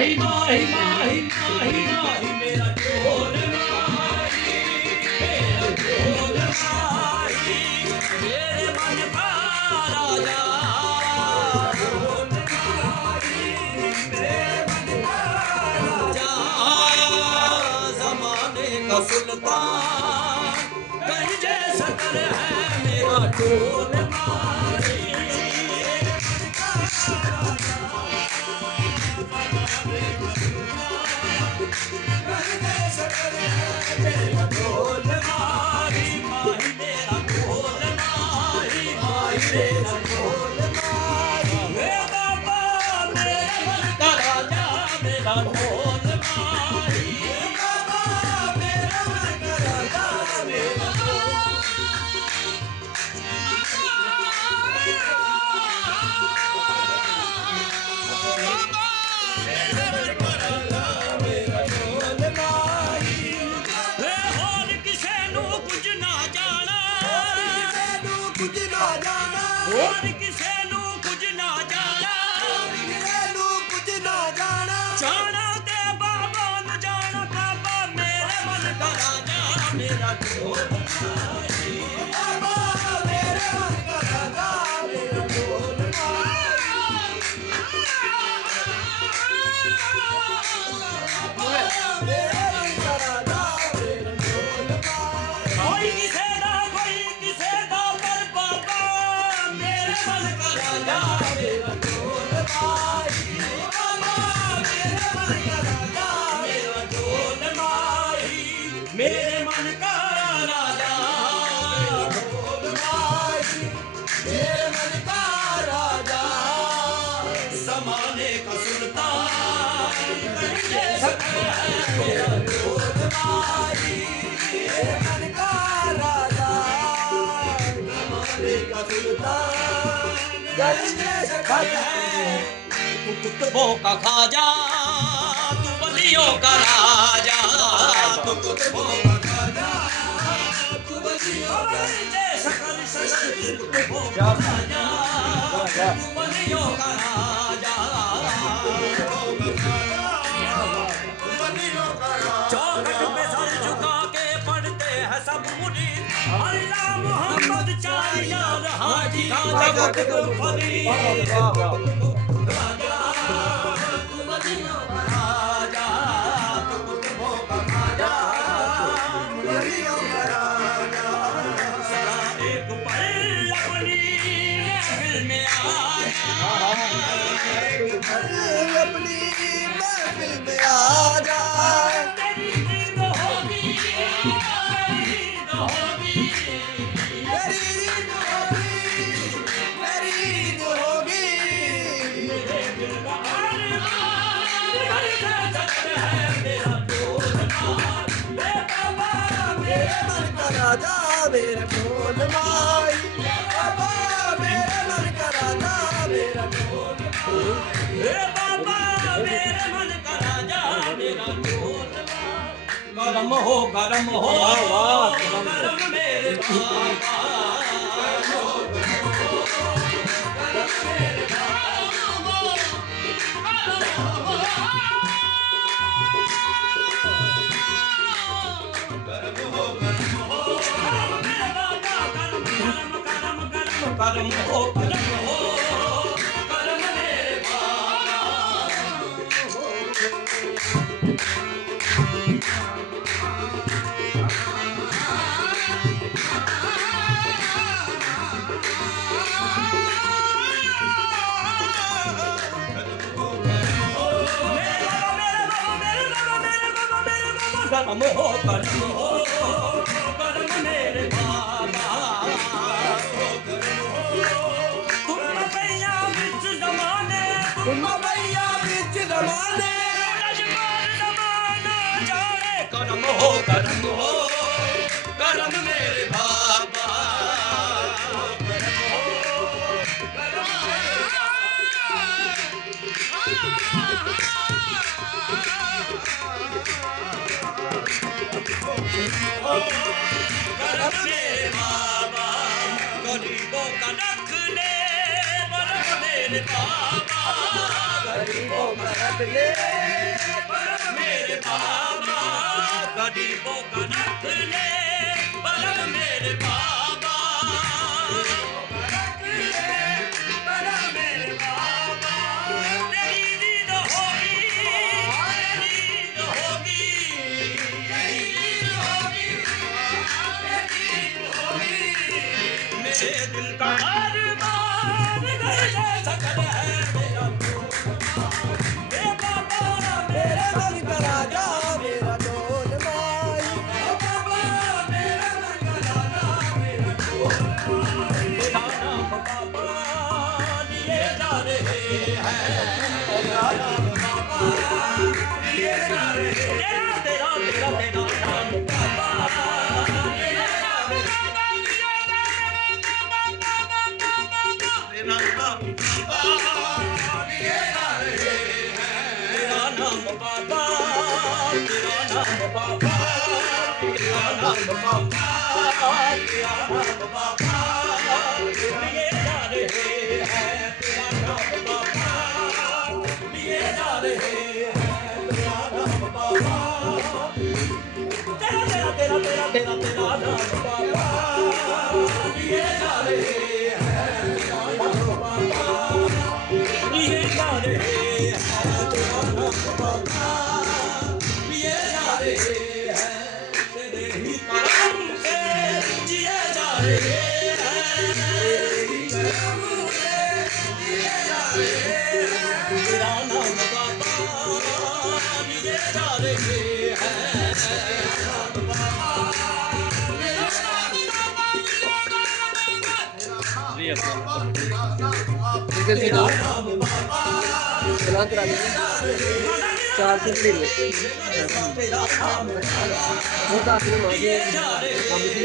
माही माही माही माही माही मेरा ढोल माही, मेरा ढोल माही, मेरे मन का राजा। ढोल माही, मेरे मन का राजा, ज़माने का सुल्तान, कहीं जैसा कर है मेरा ढोल माही। मेरा ढोल माही माही, मेरा ढोल माही माही, मेरा ढोल माही। हे बाबा मेरे मन का राजा, मेरा ढोल माही। हे बाबा मेरे मन का राजा, मेरा ढोल मेरा ढोल माही। वे होर किसे नू कुछ ना जाना, कुछ ना जाना, होर किसे नू कुछ ना जाना, कुछ ना जाना, जाना ते बाबा नू जाना, बाबा मेरे मन का राजा, मेरा ढोल माही। बाबा मेरे मन का राजा, मेरा ढोल कोई किसे दा पर बाबा मेरे मन का राजा, मेरा ढोल माही। बाबा मेरे मन का राजा, मेरा ढोल माही, मेरे मन का राजा, ढोल माही, मेरे मन का राजा, ज़माने का सुल्तान, कहीं जैसा है मेरा ढोल माही। मेरे मन का राजा, ज़माने का सुल्तान, कहीं जैसा है। तू कुतुबों का खाजा, तू वलियों का राजा, तू कुतुबों का खाजा, तू वलियों का जैसा कर सजन, कुतुबों का खाजा, तू वलियों का राजा, चौखट पे सर झुका के पढ़ते हैं सब मुरीद, अल्लाह मोहम्मद चालिया हाजी खाजा वक्त फरीद। राजा तू वलियों का राजा, तू कुतुबों का खाजा, वलियों का राजा, सदा एक पल अपनी महफिल में आया, एक पल अपनी महफिल में आजा। तेरी ईद होगी, तेरी ईद होगी, तेरी ईद होगी, तेरी ईद होगी, मेरे दिल का अरमान हर जगह है मेरा ढोल माही। हे बाबा मेरे मन का राजा, मेरा ढोल माही। बाबा मेरे मन का राजा, मेरा ढोल माही। हे बाबा मेरे मन का राजा, मेरा ढोल माही। गरम हो गरम हो गरम मेरे बाबा, गरम हो गरम हो गरम मेरे बाबा, गरम हो गरम हो गरम मेरे बाबा, गरम गरम गरम गरम गरम हो गरम हो गरम मेरे बाबा। गरम हो गरम मेरे बाबा, तुम भैया बिच जमाने, तुम भैया बिच जमाने, जमाना जाए। गरम हो गरम मेरे बाबा, गरम हो गरम मेरे गरम मेरे बाबा, गरीबों का रख ले बरम मेरे बाबा, गरीबों का रख ले मेरे बाबा गरीबों का रख ले बलम मेरे बाबा मेरे बाबा तेरी नींद होगी मेरे दिल का अरमान घर जैसा घर है मेरा मेरे मन का राजा मेरा डोल माई तेरा नाम बाबा लिए जा रहे हैं तेरा नाम बाबा लिए जा रहे हैं तेरा नाम बाबा तेरा नाम बाबा तेरा नाम बाबा लिए जा रहे हैं तेरा नाम बाबा तेरा नाम बाबा तेरा नाम बाबा तेरा नाम बाबा लिए जा रहे हैं तेरा नाम बाबा लिए जा रहे हैं तेरा नाम बाबा तेरा नाम बाबा लिए जा रहे हैं तेरा नाम बाबा लिए जा रहे हैं तेरा नाम बाबा लिए जा रहे हैं तेरे ही करम से जिए जा रहे हैं तेरे ही करम से जिए जा रहे हैं तेरा नाम बाबा लिए जा रहे हैं तेरा नाम बाबा तेरा नाम ठीक है जी तेरा नाम बाबा चला करा लीजिए 400 ले लो तेरा नाम वो काफी मांगे हम भी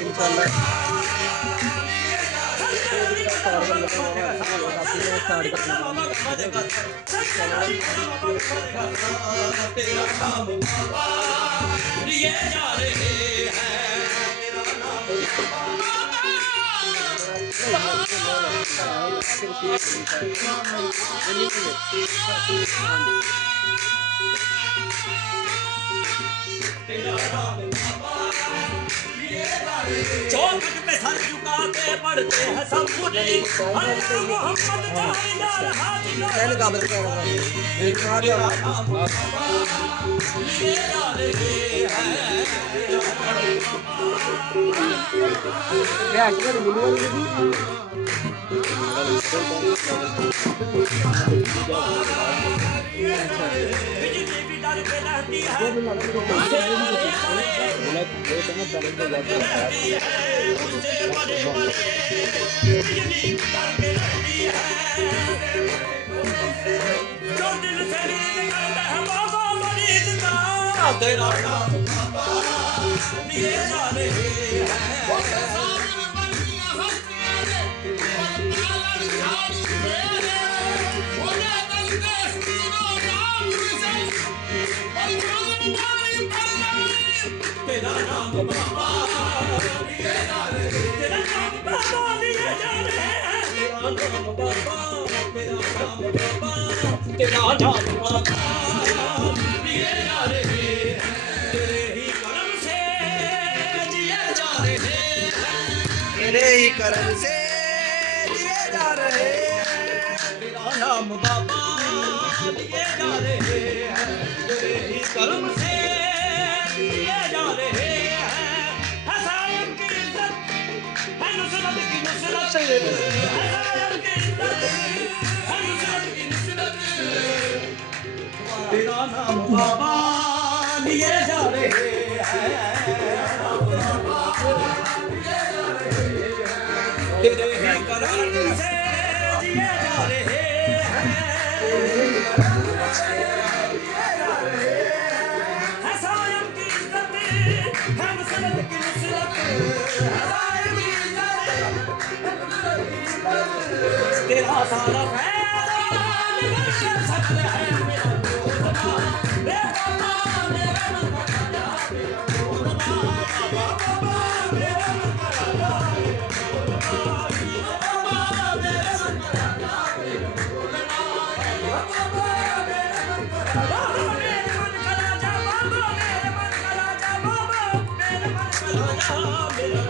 इंशाल्लाह तेरा नाम बाबा लिए जा रहे हैं तेरा नाम तेरा नाम बाबा लिए जा रहे हैं चौखट पे सर झुका के पढ़ते हैं सब मुझे अल्लाह मोहम्मद जाहिदार हाजिर पहले काबल कर रहा है एक आ तेरा गया नाम बाबा लिए जा रहे हैं क्या आज का वीडियो बिजली भी डर के रहती है उससे बड़े बड़े बिजली भी डर के रहती है जो दिल से रीत करता है बाबा मरीज का तेरा नाम बाबा लिए जा रहे हैं तेरा नाम बाबा लिए जा रहे हैं तेरा नाम बाबा लिए जा रहे हैं तेरा नाम बाबा तेरा नाम बाबा तेरा नाम बाबा लिए जा रहे हैं तेरे ही करम से जिए जा रहे हैं तेरे ही करम से जिए जा रहे तेरा नाम बाबा लिए जा रहे हैं तेरे ही करम से जिए जा रहे हैं हसायत की इज्जत है नुसरत की नुसरत हसायत की इज्जत है नुसरत की नुसरत तेरा नाम बाबा लिए जा रहे हैं तेरे ही करम से जिए जा रहे हैं हसायत की इज्जत है नुसरत की नुसरत हसायत की इज्जत तेरा सारा फैज़ान निकल सकता है मेरा दोस्ता बेवफा मेरा मन का राजा मेरा दोस्ता बाबा मेरा मन का राजा बाबा मेरा मन का राजा ਰਾਜਾ ਮੇਰਾ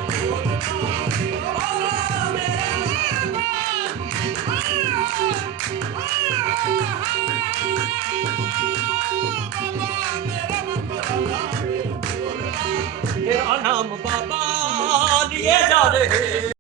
ਤੇਰਾ ਨਾਮ ਬਾਬਾ ਲਿਏ ਜਾ ਰਹੇ